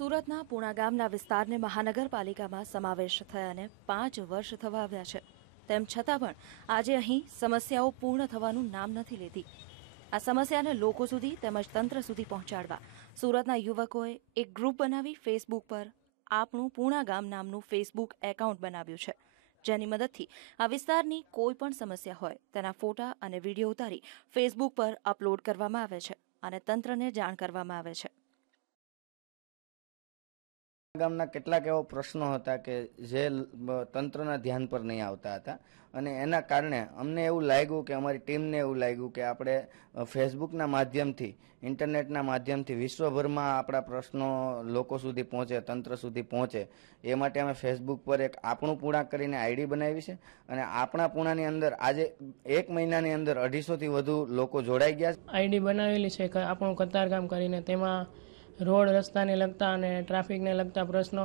સુરતના પૂણા ગામના વિસ્તારને મહાનગરપાલિકામાં સમાવેશ થયાને પાંચ વર્ષ થવા આવ્યા છે. તેમ છતાં પણ આજે અહીં સમસ્યાઓ પૂર્ણ થવાનું નામ નથી લેતી. આ સમસ્યાને લોકો સુધી તેમજ તંત્ર સુધી પહોંચાડવા સુરતના યુવકોએ એક ગ્રુપ બનાવી ફેસબુક પર આપણું પૂણા ગામ નામનું ફેસબુક એકાઉન્ટ બનાવ્યું છે. જેની મદદથી આ વિસ્તારની કોઈ પણ સમસ્યા હોય તેના ફોટા અને વીડિયો ઉતારી ફેસબુક પર અપલોડ કરવામાં આવે છે અને તંત્રને જાણ કરવામાં આવે છે. ગામના કેટલાક એવા પ્રશ્નો હતા કે જે તંત્રના ધ્યાન પર નહીં આવતા હતા. અને એના કારણે અમને એવું લાગ્યું કે અમારી ટીમને એવું લાગ્યું કે આપણે ફેસબુકના માધ્યમથી, ઇન્ટરનેટના માધ્યમથી વિશ્વભરમાં આપણા પ્રશ્નો લોકો સુધી પહોંચે, તંત્ર સુધી પહોંચે. એ માટે અમે ફેસબુક પર એક આપણું પૂણા કરીને આઈડી બનાવી છે. અને આપણા પૂણાની અંદર આજે એક મહિનાની અંદર અઢીસોથી વધુ લોકો જોડાઈ ગયા છે. આઈડી બનાવેલી છે આપણું કતારગામ કરીને તેમાં રોડ રસ્તાને લગતા અને ટ્રાફિકને લગતા પ્રશ્નો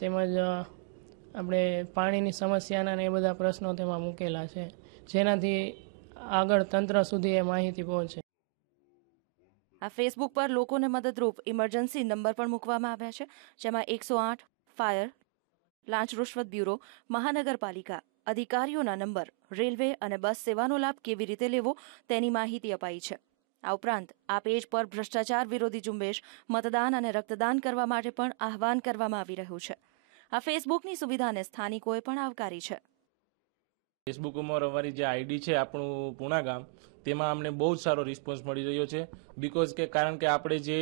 તેમજ આપણે પાણીની સમસ્યાના ને એ બધા પ્રશ્નો તેમાં મૂકેલા છે. જેનાથી આગળ તંત્ર સુધી એ માહિતી પહોંચે. આ ફેસબુક પર લોકોને મદદરૂપ ઇમરજન્સી નંબર પણ મૂકવામાં આવ્યા છે, જેમાં એકસો આઠ, ફાયર, લાંચ રૂશ્વત બ્યુરો, મહાનગરપાલિકા, અધિકારીઓના નંબર, રેલવે અને બસ સેવાનો લાભ કેવી રીતે લેવો તેની માહિતી અપાઈ છે. આ ઉપરાંત આ પેજ પર ભ્રષ્ટાચાર વિરોધી ઝુંબેશ, મતદાન અને રક્તદાન કરવા માટે પણ આહવાન કરવામાં આવી રહ્યું છે. આ ફેસબુકની સુવિધાને સ્થાનિકોએ પણ આવકારી છે. ફેસબુક ઉપર અમારી જે આઈડી છે આપણું પૂણા ગામ, તેમાં અમને બહુ જ સારો રિસ્પોન્સ મળી રહ્યો છે. બીકોઝ કે કારણ કે આપણે જે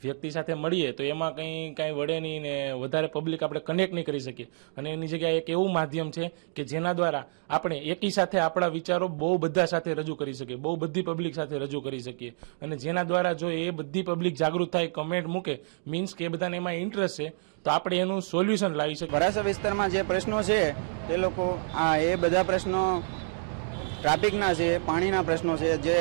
વ્યક્તિ સાથે મળીએ તો એમાં કંઈ, કાંઈ વડે નહીં ને વધારે પબ્લિક આપણે કનેક્ટ નહીં કરી શકીએ. અને એની જગ્યાએ એક એવું માધ્યમ છે કે જેના દ્વારા આપણે એકી સાથે આપણા વિચારો બહુ બધા સાથે રજૂ કરી શકીએ, બહુ બધી પબ્લિક સાથે રજૂ કરી શકીએ. અને જેના દ્વારા જો એ બધી પબ્લિક જાગૃત થાય કમેન્ટ મૂકે મીન્સ કે બધાને એમાં ઇન્ટરેસ્ટ છે, તો આપણે એનું સોલ્યુશન લાવી શકીએ. વરાસા વિસ્તારમાં જે પ્રશ્નો છે, તે લોકો, આ એ બધા પ્રશ્નો ટ્રાફિકના છે, પાણીના પ્રશ્નો છે, જે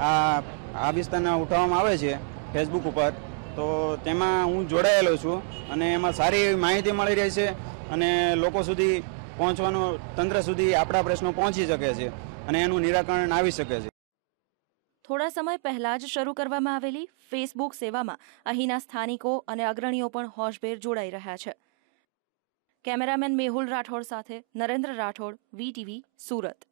આ આ વિસ્તારના ઉઠાવવામાં આવે છે ફેસબુક ઉપર. તો તેમાં હું જોડાયેલો છું અને એમાં સારી માહિતી મળી રહી છે અને લોકો સુધી પહોંચવાનો, તંત્ર સુધી આપણા પ્રશ્નો પહોંચી શકે છે અને એનું નિરાકરણ આવી શકે છે. થોડા સમય પહેલા જ શરૂ કરવામાં આવેલી ફેસબુક સેવામાં અહીંના સ્થાનિકો અને અગ્રણીઓ પણ હોશભેર જોડાઈ રહ્યા છે. કેમેરામેન મેહુલ રાઠોડ સાથે નરેન્દ્ર રાઠોડ વીટીવી સુરત.